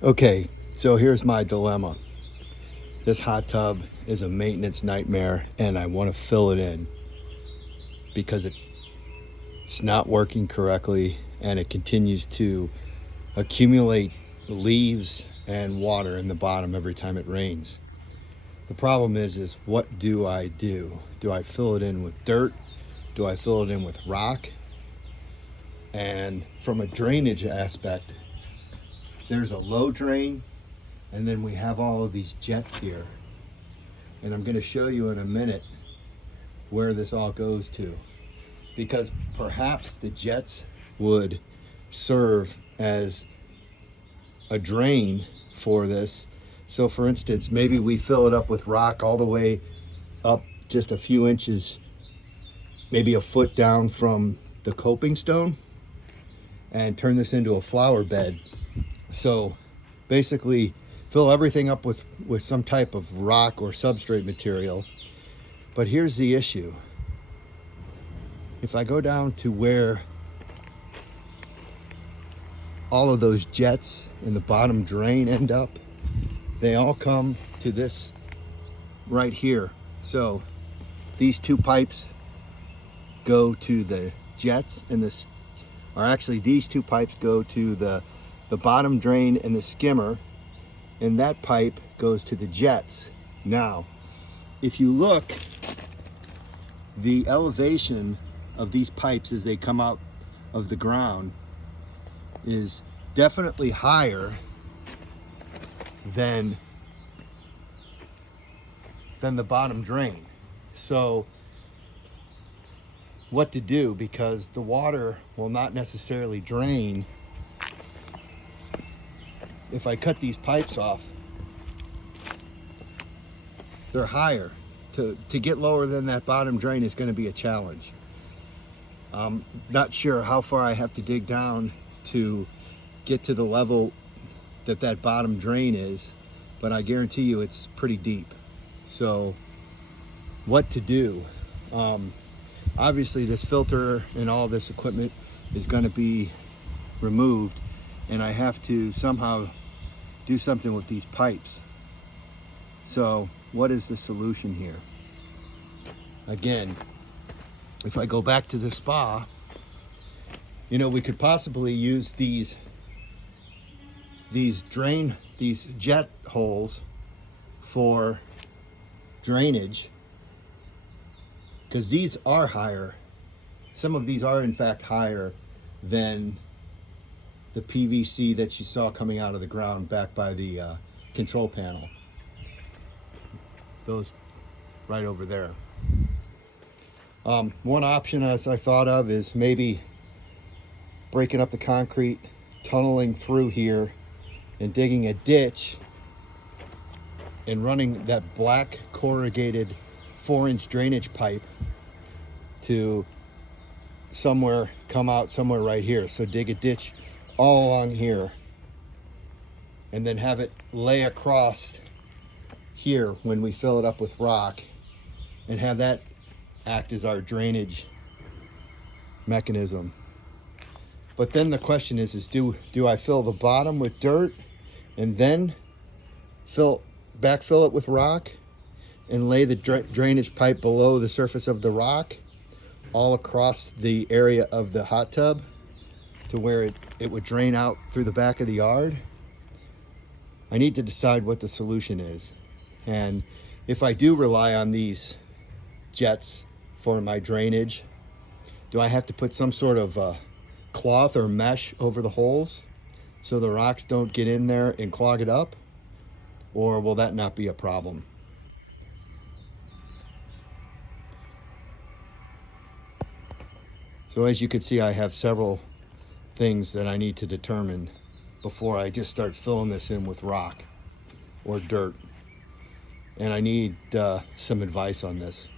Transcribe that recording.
Okay, so here's my dilemma. This hot tub is a maintenance nightmare and I want to fill it in because it's not working correctly and it continues to accumulate leaves and water in the bottom every time it rains. The problem is what do I do? Do I fill it in with dirt? Do I fill it in with rock? And from a drainage aspect, there's a low drain and then we have all of these jets here. And I'm going to show you in a minute where this all goes to, because perhaps the jets would serve as a drain for this. So for instance, maybe we fill it up with rock all the way up just a few inches, maybe a foot down from the coping stone, and turn this into a flower bed. So basically fill everything up with some type of rock or substrate material. But here's the issue. If I go down to where all of those jets in the bottom drain end up, they all come to this right here. So these two pipes go to the jets, and this, or actually these two pipes go to the bottom drain and the skimmer, and that pipe goes to the jets. Now, if you look, the elevation of these pipes as they come out of the ground is definitely higher than the bottom drain. So what to do, because the water will not necessarily drain if I cut these pipes off. They're higher. To get lower than that bottom drain is going to be a challenge. I'm not sure how far I have to dig down to get to the level that bottom drain is, but I guarantee you it's pretty deep. So what to do? Obviously this filter and all this equipment is going to be removed, and I have to somehow do something with these pipes. So what is the solution here? Again, if I go back to the spa, we could possibly use these jet holes for drainage, because these are higher. Some of these are in fact higher than the PVC that you saw coming out of the ground back by the control panel. Those right over there. One option as I thought of is maybe breaking up the concrete, tunneling through here, and digging a ditch and running that black corrugated 4-inch drainage pipe to come out somewhere right here. So dig a ditch all along here and then have it lay across here when we fill it up with rock, and have that act as our drainage mechanism. But then the question is do I fill the bottom with dirt and then backfill it with rock and lay the drainage pipe below the surface of the rock all across the area of the hot tub to where it would drain out through the back of the yard? I need to decide what the solution is. And if I do rely on these jets for my drainage, do I have to put some sort of cloth or mesh over the holes so the rocks don't get in there and clog it up? Or will that not be a problem? So as you can see, I have several things that I need to determine before I just start filling this in with rock or dirt. And I need some advice on this.